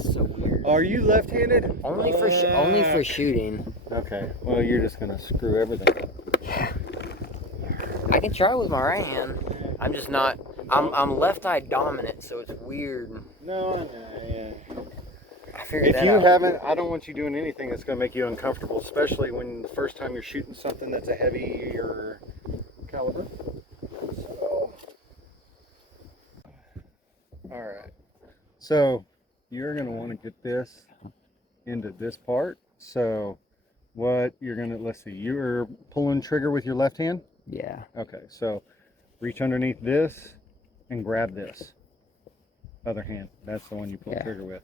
It's so weird. Are you left-handed? Only for shooting. Okay. Well, you're just gonna screw everything up. I can try with my right hand. I'm just not. I'm left eye dominant, so it's weird. No, yeah. I figured If that you out. haven't, I don't want you doing anything that's gonna make you uncomfortable, especially when the first time you're shooting something that's a heavier caliber. So, all right. So you're gonna want to get this into this part. So what you're gonna, let's see, you're pulling trigger with your left hand? Yeah. Okay, so reach underneath this and grab this other hand. That's the one you pull trigger with.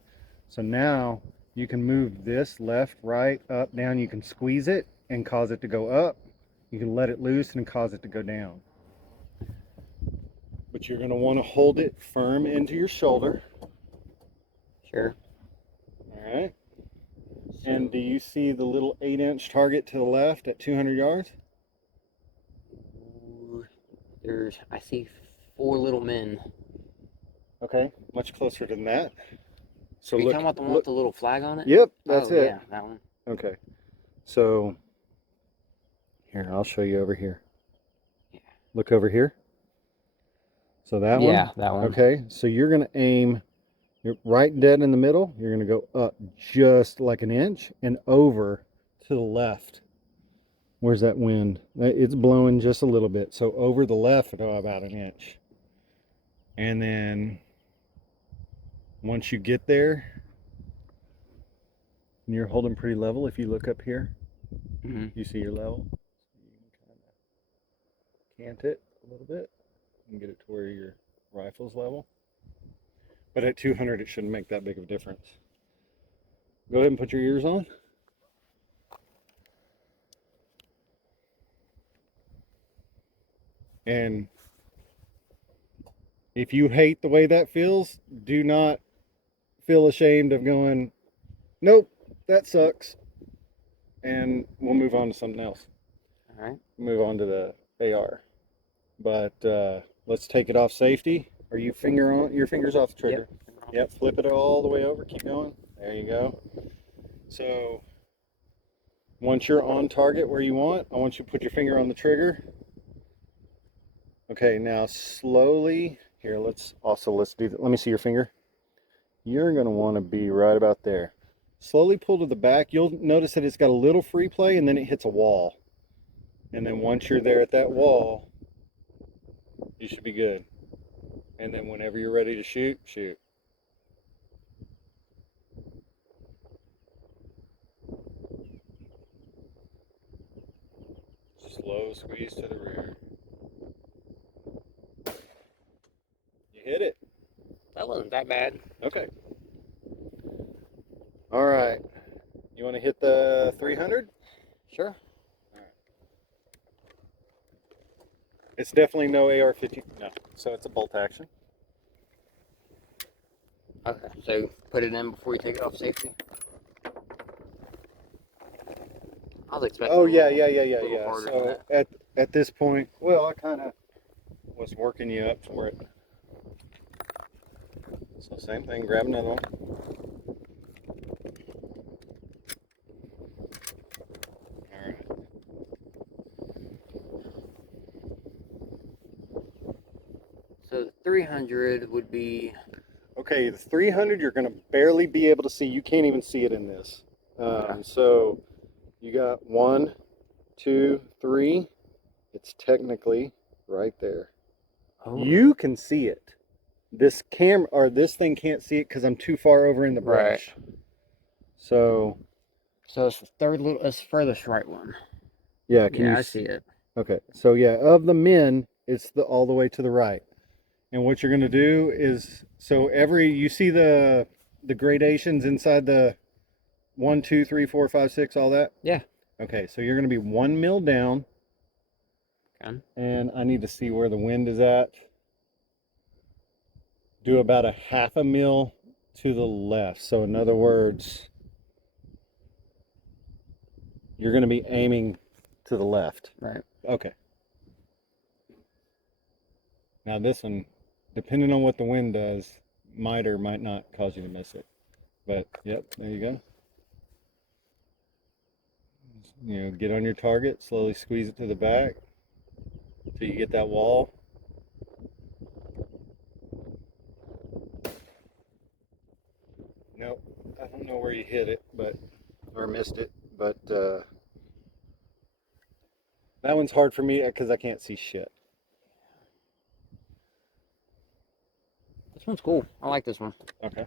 So now you can move this left, right, up, down. You can squeeze it and cause it to go up. You can let it loose and cause it to go down. But you're going to want to hold it firm into your shoulder. Sure. All right. And do you see the little 8-inch target to the left at 200 yards? I see 4 little men. Okay, much closer than that. So Are you look, talking about the one with the little flag on it? Yep, that's it. Yeah, that one. Okay. So here, I'll show you over here. Yeah. Look over here. So that one? Yeah, that one. Okay, so you're going to aim right dead in the middle. You're going to go up just like an inch and over to the left. Where's that wind? It's blowing just a little bit. So over the left, about an inch. And then once you get there, and you're holding pretty level, if you look up here, you see your level. You can kind of cant it a little bit and get it to where your rifle's level. But at 200, it shouldn't make that big of a difference. Go ahead and put your ears on. And if you hate the way that feels, do not feel ashamed of going, nope, that sucks. And we'll move on to something else. All right. Move on to the AR. But let's take it off safety. Are you your fingers off the trigger? Yep, flip it all the way over, keep going. There you go. So once you're on target where you want, I want you to put your finger on the trigger. Okay, now slowly, here, let's do that. Let me see your finger. You're gonna wanna be right about there. Slowly pull to the back. You'll notice that it's got a little free play and then it hits a wall. And then once you're there at that wall, you should be good. And then whenever you're ready to shoot, shoot. Slow squeeze to the rear. You hit it. That wasn't that bad. Okay. All right. You want to hit the 300? Sure. All right. It's definitely no AR-15. No. So it's a bolt action. Okay. So put it in before you take it off safety. I was expecting. Oh yeah. So at this point, well, I kind of was working you up for it. So same thing. Grab another one. All right. So the 300 would be. Okay, the 300 you're going to barely be able to see. You can't even see it in this. So you got 1, 2, 3. It's technically right there. Oh. You can see it. This camera or this thing can't see it because I'm too far over in the brush. Right. So it's the it's furthest right one. yeah, I see it. Okay, so yeah, of the men, it's all the way to the right. And what you're gonna do is, so you see the gradations inside the 1, 2, 3, 4, 5, 6, all that? Yeah. Okay, so you're gonna be 1 mil down. Okay. And I need to see where the wind is at. Do about a 1/2 mil to the left. So in other words, you're gonna be aiming to the left. Right. Okay. Now this one, depending on what the wind does, might or might not cause you to miss it. But yep, there you go. You know, get on your target, slowly squeeze it to the back till you get that wall. Nope, I don't know where you hit it, but or missed it, but that one's hard for me because I can't see shit. This one's cool. I like this one. Okay.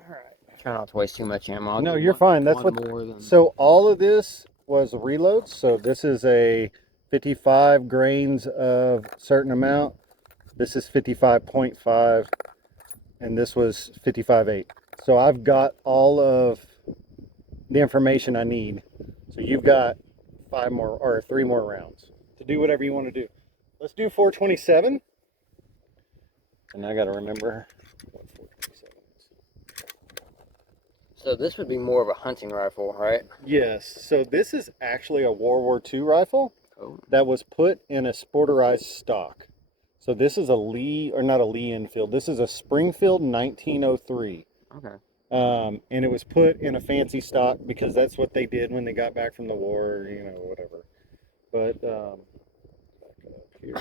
Alright. Try not to waste too much ammo. No, you're fine. That's what. More than... So all of this was reloads. So this is a 55 grains of certain amount. This is 55.5, and this was 55.8. So I've got all of the information I need. So you've got 5 more or 3 more rounds to do whatever you want to do. Let's do 427. And I got to remember what 427 is. So this would be more of a hunting rifle, right? Yes. So this is actually a World War II rifle that was put in a sporterized stock. So this is a Lee, or not a Lee Enfield. This is a Springfield 1903. Okay. And it was put in a fancy stock because that's what they did when they got back from the war, you know, whatever. But back it up here.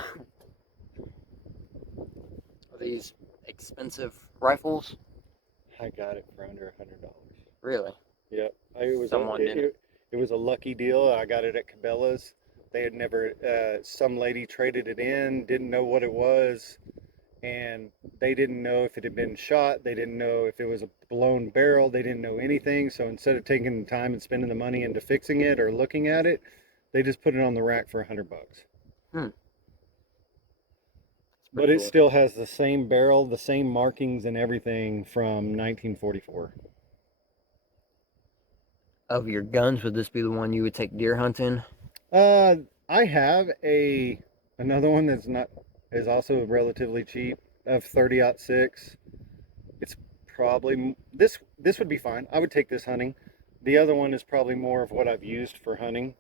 Are these expensive rifles? I got it for under $100. Really? Yeah, it was it was a lucky deal. I got it at Cabela's. They had never, some lady traded it in, didn't know what it was, and they didn't know if it had been shot. They didn't know if it was a blown barrel. They didn't know anything. So instead of taking the time and spending the money into fixing it or looking at it, they just put it on the rack for $100. But it still has the same barrel, the same markings and everything from 1944. Of your guns, would this be the one you would take deer hunting? I have another one that's not is also relatively cheap of 30-06. It's probably this would be fine. I would take this hunting. The other one is probably more of what I've used for hunting.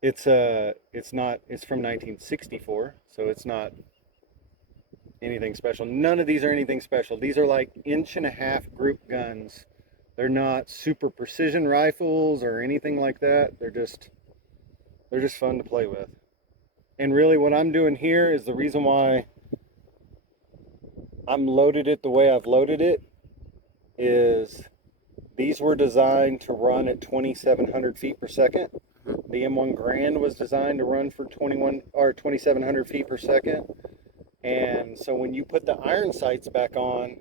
It's from 1964, so it's not anything special. None of these are anything special. These are like 1.5-inch group guns. They're not super precision rifles or anything like that. They're just fun to play with. And really what I'm doing here is the reason why I'm loaded it the way I've loaded it is these were designed to run at 2,700 feet per second. The M1 Grand was designed to run for 2,700 feet per second. And so when you put the iron sights back on,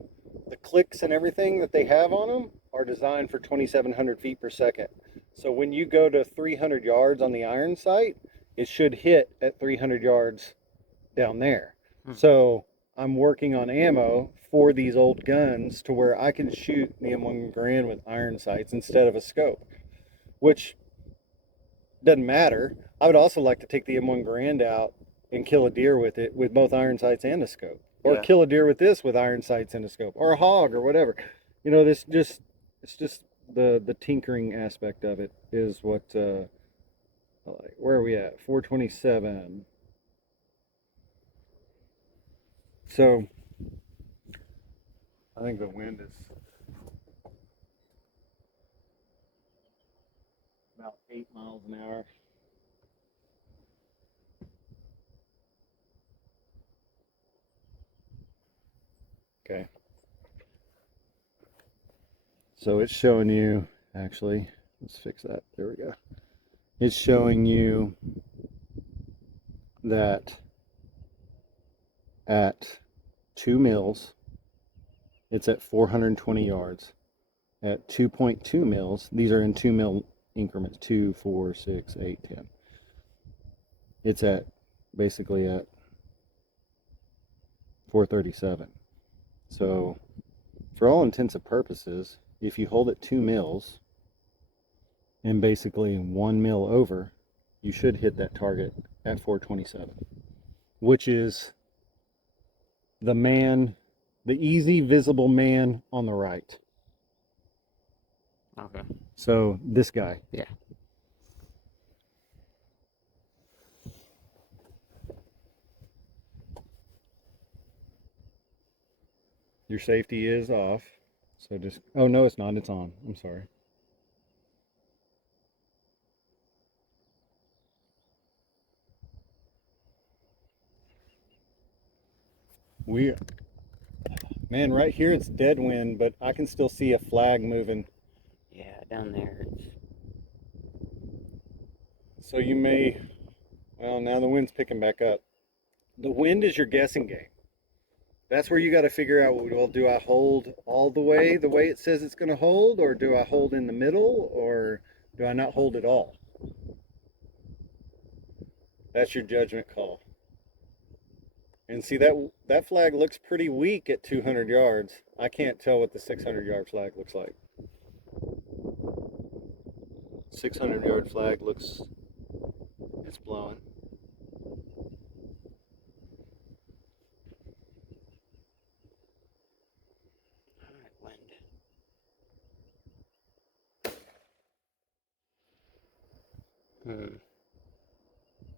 the clicks and everything that they have on them are designed for 2,700 feet per second. So when you go to 300 yards on the iron sight, it should hit at 300 yards down there. So I'm working on ammo for these old guns to where I can shoot the M1 Grand with iron sights instead of a scope, which doesn't matter. I would also like to take the M1 Grand out and kill a deer with it with both iron sights and a scope, or kill a deer with this with iron sights and a scope, or a hog or whatever. You know, it's just the tinkering aspect of it is what I like. Where are we at? 427. So I think the wind is about 8 miles an hour. Okay. So it's showing you, actually, let's fix that. There we go. It's showing you that at 2 mils, it's at 420 yards. At 2.2 mils, these are in 2 mil increments, 2, 4, 6, 8, 10. It's at basically at 437. So for all intents and purposes, if you hold it 2 mils and basically 1 mil over, you should hit that target at 427, which is the easy visible man on the right. Okay. So this guy. Yeah. Your safety is off. So just, oh no, it's not. It's on. I'm sorry. Man, right here it's dead wind, but I can still see a flag moving. Yeah, down there. So you may, well, now the wind's picking back up. The wind is your guessing game. That's where you got to figure out, well, do I hold all the way it says it's going to hold, or do I hold in the middle, or do I not hold at all? That's your judgment call. And see, that flag looks pretty weak at 200 yards. I can't tell what the 600-yard flag looks like. 600-yard flag looks, it's blowing.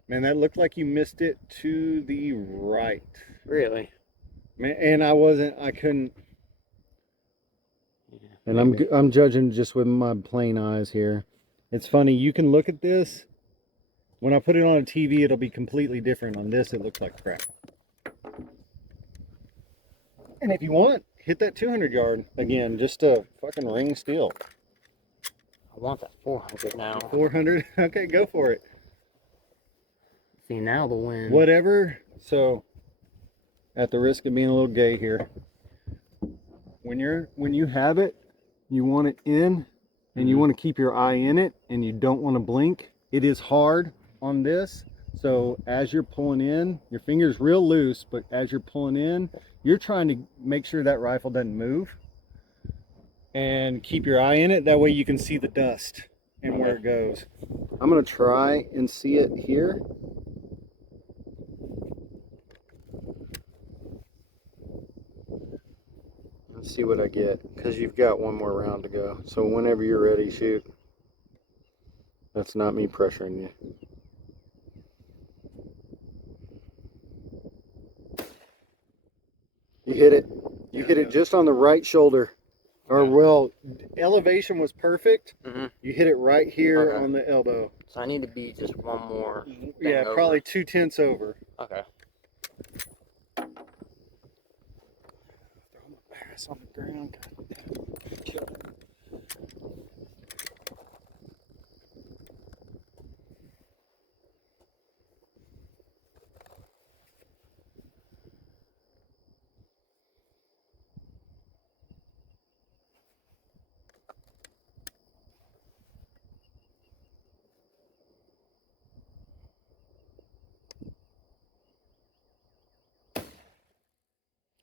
Man, that looked like you missed it to the right. Really? Man, and I couldn't. Yeah, And I'm judging just with my plain eyes here. It's funny, you can look at this. When I put it on a TV, it'll be completely different. On this, it looks like crap. And if you want, hit that 200-yard again, just to fucking ring steel. I want that 400 now. 400? Okay, go for it. See, now the wind. Whatever. So, at the risk of being a little gay here, when you have it, you want it in, and you want to keep your eye in it, and you don't want to blink. It is hard on this. So as you're pulling in, your finger's real loose, but as you're pulling in, you're trying to make sure that rifle doesn't move, and keep your eye in it. That way you can see the dust and where it goes. I'm gonna try and see it here. Let's see what I get, because you've got one more round to go. So whenever you're ready, shoot. That's not me pressuring you. You hit it. You hit it just on the right shoulder. Or, well, elevation was perfect. You hit it right here on the elbow. So I need to be just one more. Yeah, probably 2/10 over. Okay. Throw my ass on the ground.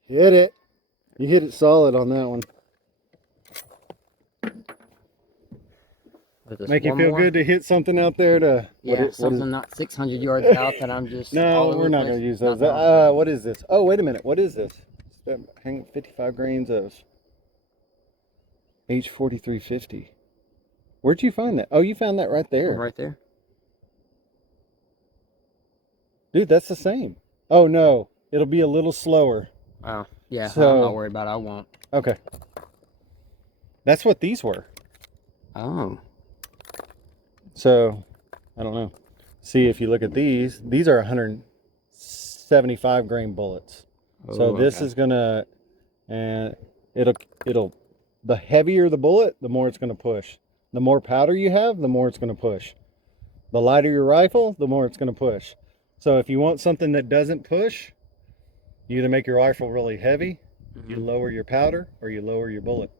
Hit it. You hit it solid on that one. Make you feel good to hit something out there to... Yeah, something not 600 yards out that I'm just... No, we're not going to use those. What is this? Oh, wait a minute. What is this? Hang 55 grains of H4350. Where'd you find that? Oh, you found that right there. Right there. Dude, that's the same. Oh, no. It'll be a little slower. Oh, yeah. So, I'm not worried about it. I won't. Okay. That's what these were. Oh. So, I don't know. See, if you look at these are 175 grain bullets. Oh, so this is gonna, and it'll, the heavier the bullet, the more it's gonna push. The more powder you have, the more it's gonna push. The lighter your rifle, the more it's gonna push. So if you want something that doesn't push, you either make your rifle really heavy, you lower your powder, or you lower your bullet.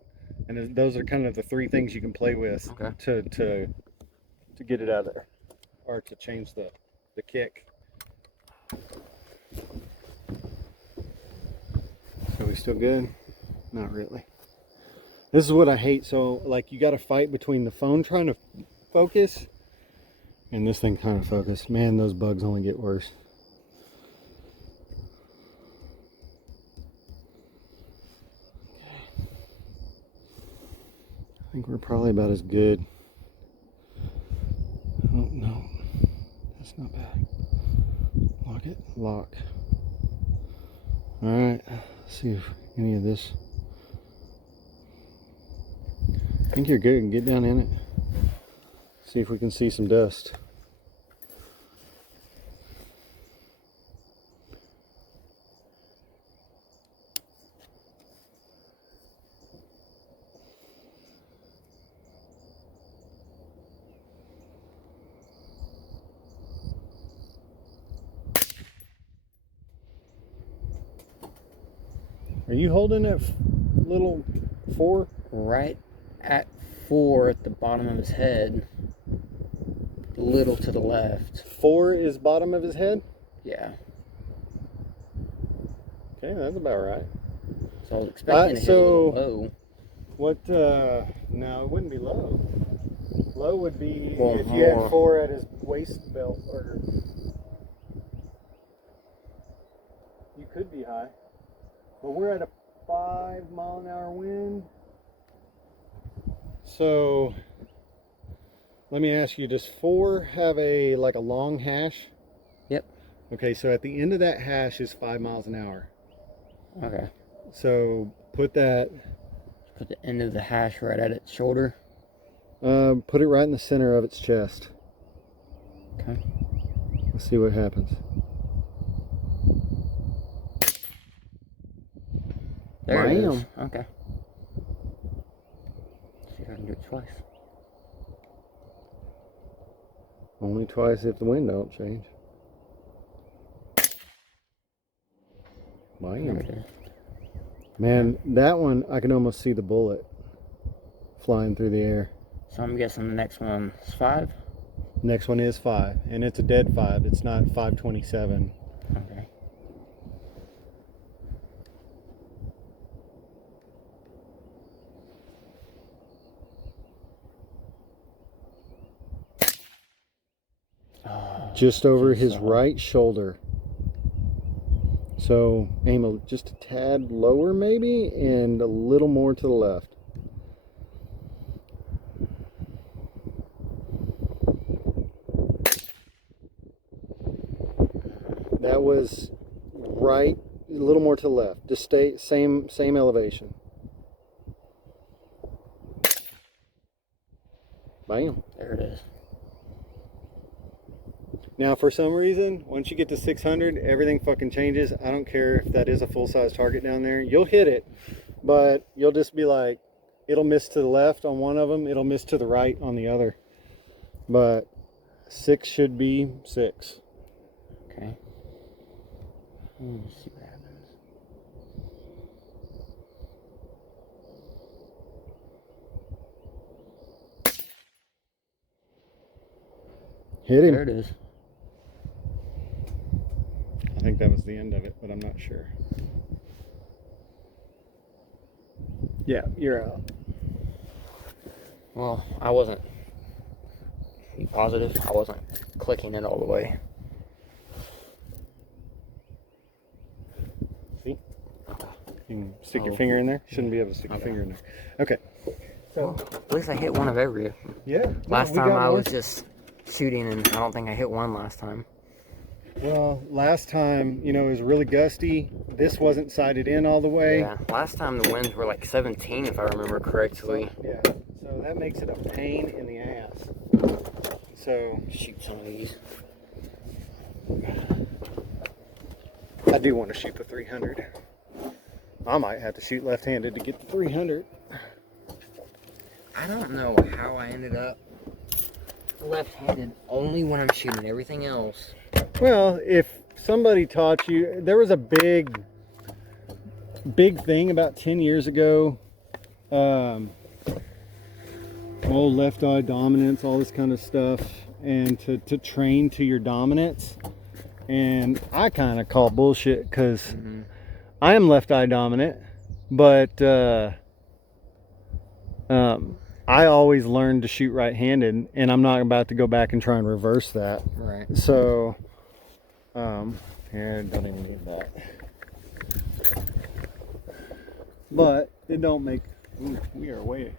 And those are kind of the three things you can play with to get it out of there, or to change the kick. So we still good? Not really. This is what I hate. So like you got to fight between the phone trying to focus and this thing kind of focused. Man, those bugs only get worse. I think we're probably about as good. Oh, no. That's not bad. Lock it. Lock. Alright. See if any of this. I think you're good. Get down in it. See if we can see some dust. Are you holding that little 4? Right at 4 at the bottom of his head. A little to the left. 4 is bottom of his head? Yeah. Okay, that's about right. So I was expecting to hit a little low. What, no, it wouldn't be low. Low would be Well, if you had 4 at his waist belt, or you could be high. But we're at a 5-mile-an-hour wind. So let me ask you, does 4 have a like a long hash? Yep. Okay, so at the end of that hash is 5 miles an hour. Okay. So put that. Put the end of the hash right at its shoulder. Put it right in the center of its chest. Okay. Let's see what happens. There it is. Bam. Okay. See if I can do it twice. Only twice if the wind don't change. There Bam. it is. Man, that one, I can almost see the bullet flying through the air. So I'm guessing the next one is 5? Next one is 5, and it's a dead 5. It's not 527. Okay. Just over his right shoulder. So aim just a tad lower maybe, and a little more to the left. That was right, a little more to the left. Just stay same elevation. Bam. There it is. Now, for some reason, once you get to 600, everything fucking changes. I don't care if that is a full-size target down there. You'll hit it, but you'll just be like, it'll miss to the left on one of them. It'll miss to the right on the other. But 6 should be 6. Okay. Let's see what happens. Hit him. There it is. I think that was the end of it, but I'm not sure. Yeah, you're out. Well, I wasn't. Be positive. I wasn't clicking it all the way. See? You can stick your finger in there. Shouldn't be able to stick your finger in there. Okay. So at least I hit one of every. Yeah. Last time I was just shooting, and I don't think I hit one last time. Well, last time, you know, it was really gusty. This wasn't sighted in all the way. Yeah, last time the winds were like 17, if I remember correctly. Yeah, so that makes it a pain in the ass. So, Shoot some of these. I do want to shoot the 300. I might have to shoot left-handed to get the 300. I don't know how I ended up left-handed only when I'm shooting. Everything else. Well, if somebody taught you, there was a big thing about 10 years ago. Left eye dominance, all this kind of stuff, and to train to your dominance. And I kind of call bullshit because I am left eye dominant, but I always learned to shoot right-handed, and I'm not about to go back and try and reverse that. Right. So, here, don't even need that. But it don't make. Ooh, we are way.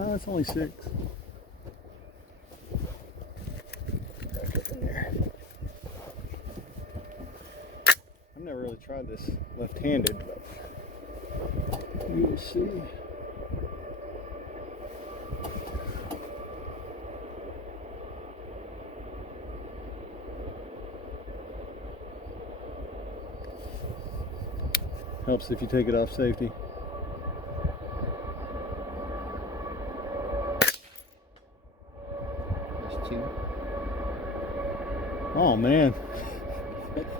It's only 6. Back up in there. I'm never really tried this left-handed, but we will see. Helps if you take it off safety. There's 2. Oh man.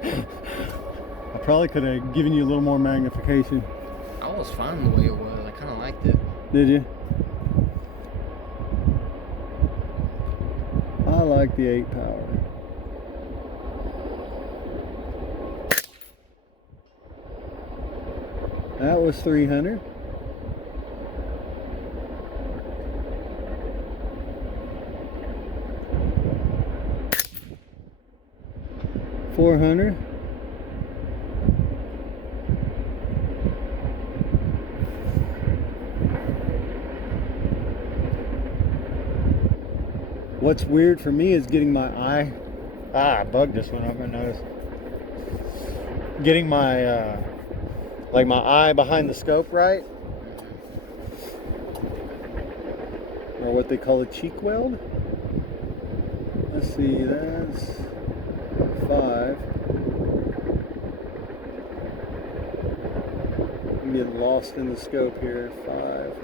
I probably could have given you a little more magnification. I was fine the way it was. I kind of liked it. Did you? I like the 8 power. That was 300. $400. What's weird for me is getting my eye. I bugged this one. I'm gonna notice. Getting my like my eye behind the scope right, or what they call a cheek weld. Let's see, that's 5. I'm getting lost in the scope here. 5.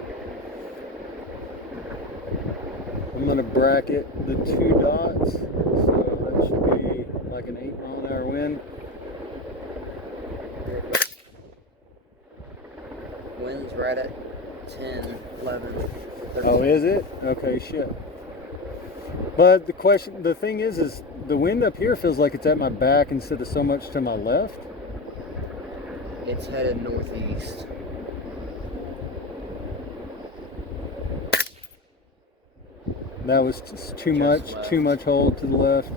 I'm going to bracket the 2 dots, so that should be like an 8-mile-an-hour wind. Wind's right at 10, 11, 13. Oh, is it? Okay, shit. But the thing is the wind up here feels like it's at my back instead of so much to my left. It's headed northeast. That was just too much hold to the left.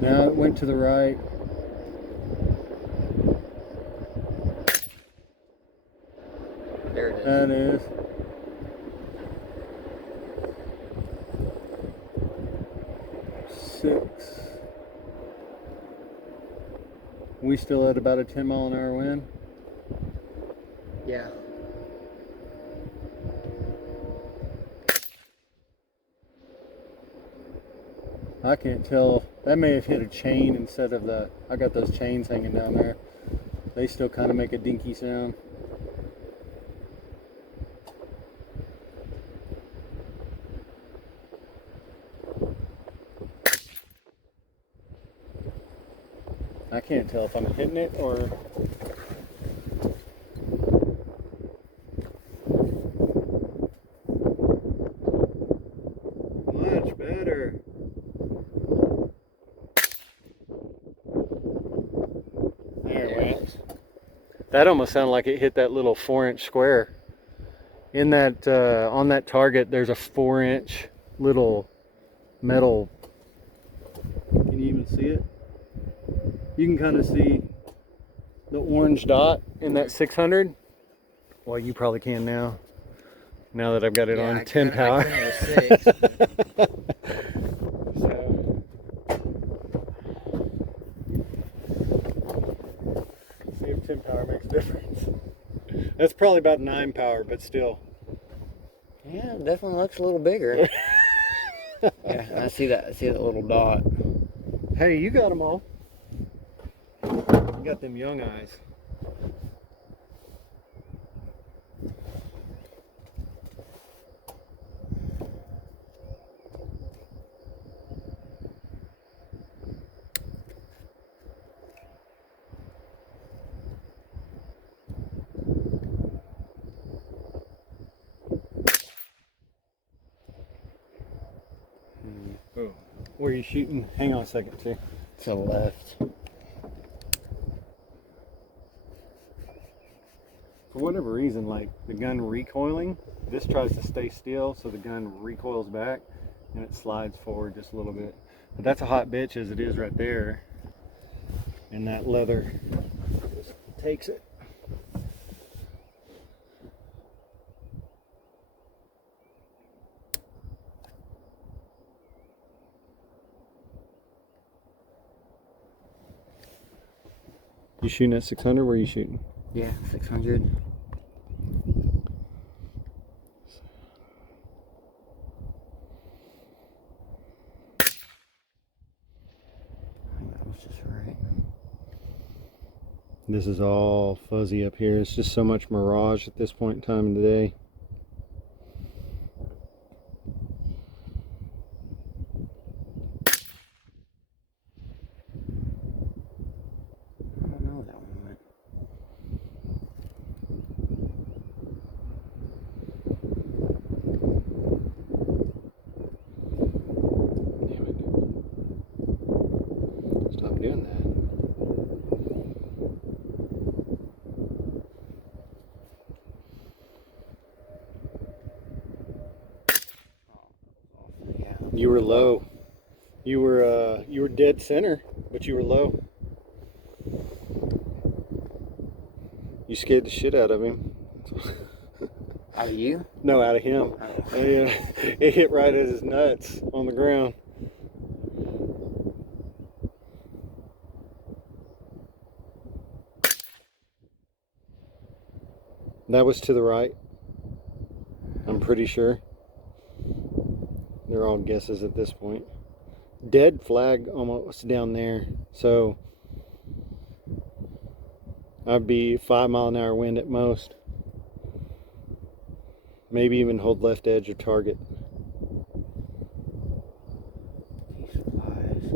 Now it went to the right. There it is. That is. Six. We still at about a 10-mile-an-hour wind. Yeah. I can't tell. That may have hit a chain instead of the. I got those chains hanging down there. They still kind of make a dinky sound. I can't tell if I'm hitting it or. Much better. There it went. That almost sounded like it hit that little 4-inch square. In that on that target, there's a 4-inch little metal. Can you even see it? You can kind of see the orange dot in that 600. Well, you probably can now. Now that I've got it on 10 power. So, see if 10 power makes a difference. That's probably about 9 power, but still. Yeah, it definitely looks a little bigger. Yeah, I see that. I see that little dot. Hey, you got them all. You got them young eyes. Oh, where are you shooting? Hang on a second, too. To the left. For whatever reason, like the gun recoiling, this tries to stay still, so the gun recoils back and it slides forward just a little bit. But that's a hot bitch as it is right there. And that leather just takes it. You shooting at 600? Where are you shooting? Yeah, 600. That was just right. This is all fuzzy up here. It's just so much mirage at this point in time of the day. I don't know that one went. Damn it. Stop doing that. Yeah. You were low. You were dead center, but you were low. You scared the shit out of him. Out of you? No, out of him. Oh. It hit right at his nuts on the ground. That was to the right. I'm pretty sure. They're all guesses at this point. Dead flag almost down there. So I'd be 5 mile an hour wind at most. Maybe even hold left edge of target. These flies.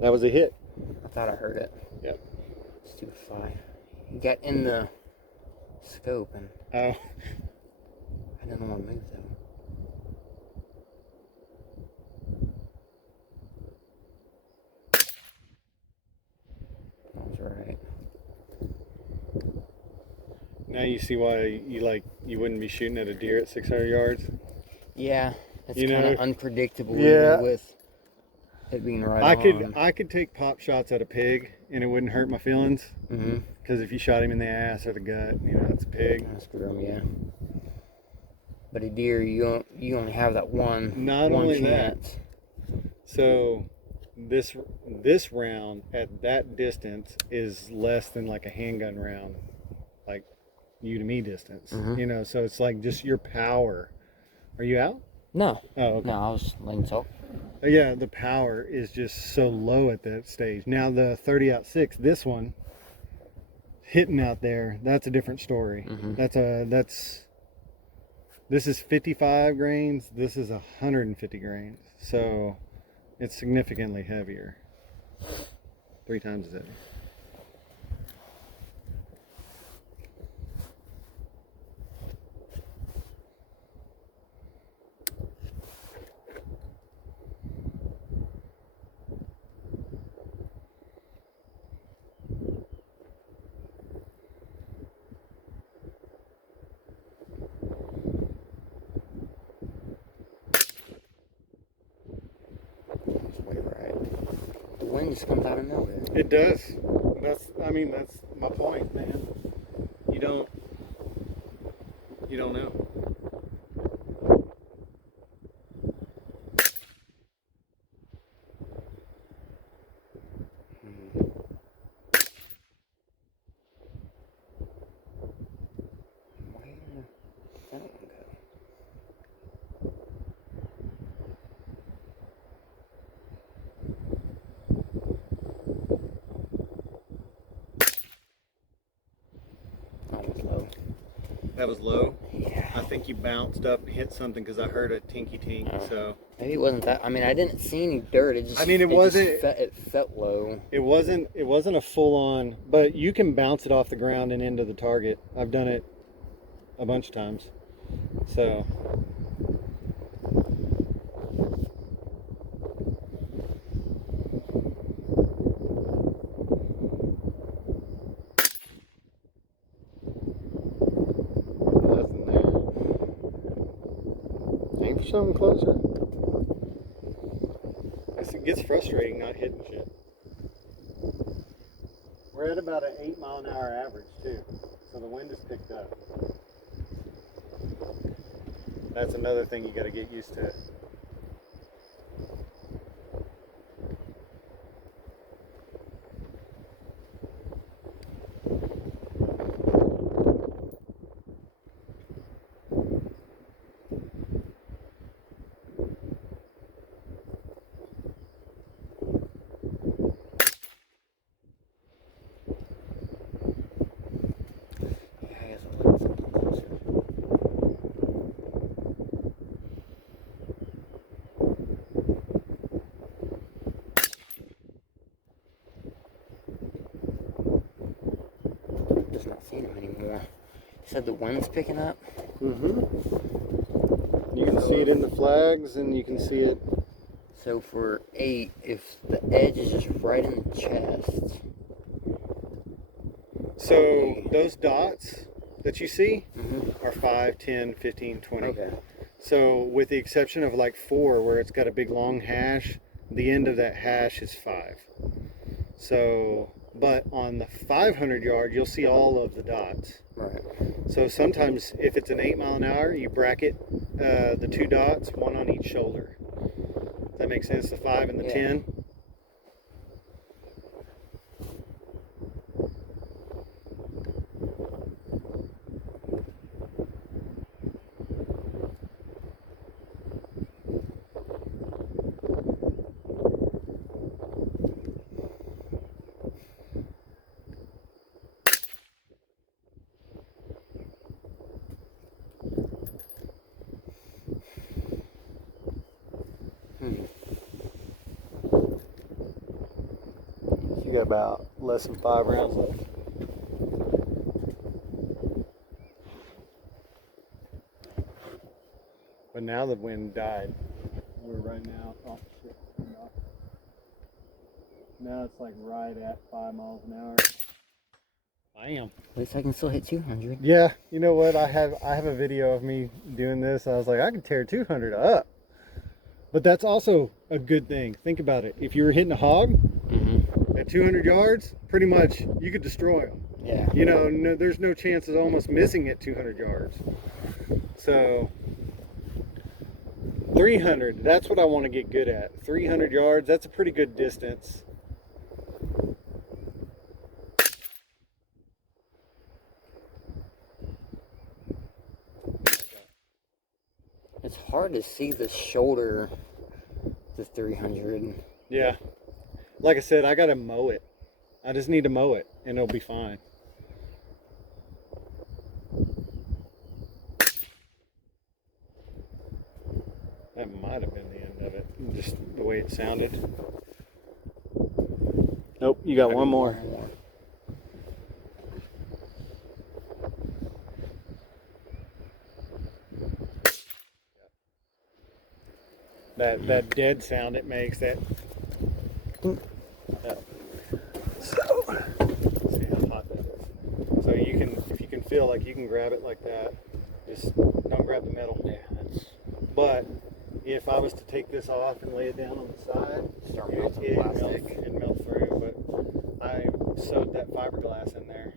That was a hit. I thought I heard it. Yep. Stupid fly. He got in the scope and Oh. I didn't want to move though. That was right. Now you see why you wouldn't be shooting at a deer at 600 yards. Yeah, it's You kind know, of unpredictable. yeah. Even with it being right on. I could take pop shots at a pig and it wouldn't hurt my feelings. Mm-hmm. Because if you shot him in the ass or the gut, you know, it's a pig. That's true, yeah. But a deer, you only have that one. Not one only chance. that. So this round at that distance is less than like a handgun round, like you to me distance. Mhm. You know, so it's like just your power. Are you out? No. Oh, okay. No, I was letting talk. Yeah, the power is just so low at that stage. Now the 30-06, this one hitting out there, that's a different story. Mm-hmm. This is 55 grains, this is 150 grains, so it's significantly heavier. 3 times as heavy. That's way right. The wind just comes out of nowhere. It does. That's my point, man. You don't know. Where did that one go? That was low. That was low. Yeah. I think you bounced up and hit something because I heard a tinky tink. Oh. So Maybe it wasn't that. I mean, I didn't see any dirt. It just. I mean, it wasn't. it felt low. It wasn't a full on, but you can bounce it off the ground and into the target. I've done it a bunch of times. So nothing there. Aim for something closer. It gets frustrating not hitting shit. We're at about an 8 mile an hour average too, so the wind is picked up. That's another thing you got to get used to. see them anymore. You said the wind's picking up? Mm-hmm. You can see it in the flags, and you can see it. So for 8, if the edge is just right in the chest. So those dots that you see Mm-hmm. are 5, 10, 15, 20. Okay. So with the exception of like 4, where it's got a big long hash, the end of that hash is 5. So, but on the 500 yard, you'll see all of the dots. Right. So sometimes if it's an 8 mile an hour, you bracket the 2 dots, one on each shoulder. Does that make sense? The 5 and the 10? You got about less than 5 rounds left. But now the wind died. We're right now. Oh shit! Now it's like right at 5 miles an hour. Bam. At least I can still hit 200. Yeah, you know what? I have a video of me doing this. I was like, I can tear 200 up. But that's also a good thing. Think about it. If you were hitting a hog at 200 yards, pretty much you could destroy them. Yeah. You know, no, there's no chance of almost missing at 200 yards. So 300, that's what I want to get good at. 300 yards, that's a pretty good distance. It's hard to see the shoulder, the 300. Yeah. Like I said, I got to mow it. I just need to mow it and it'll be fine. That might have been the end of it, just the way it sounded. Nope, you got one more. That dead sound it makes, that. Yeah. So, see how hot that is. So you can, if you can feel like you can grab it like that, just don't grab the metal. Yeah, that's. But if I was to take this off and lay it down on the side, Start it melting plastic. melt through. But I sewed that fiberglass in there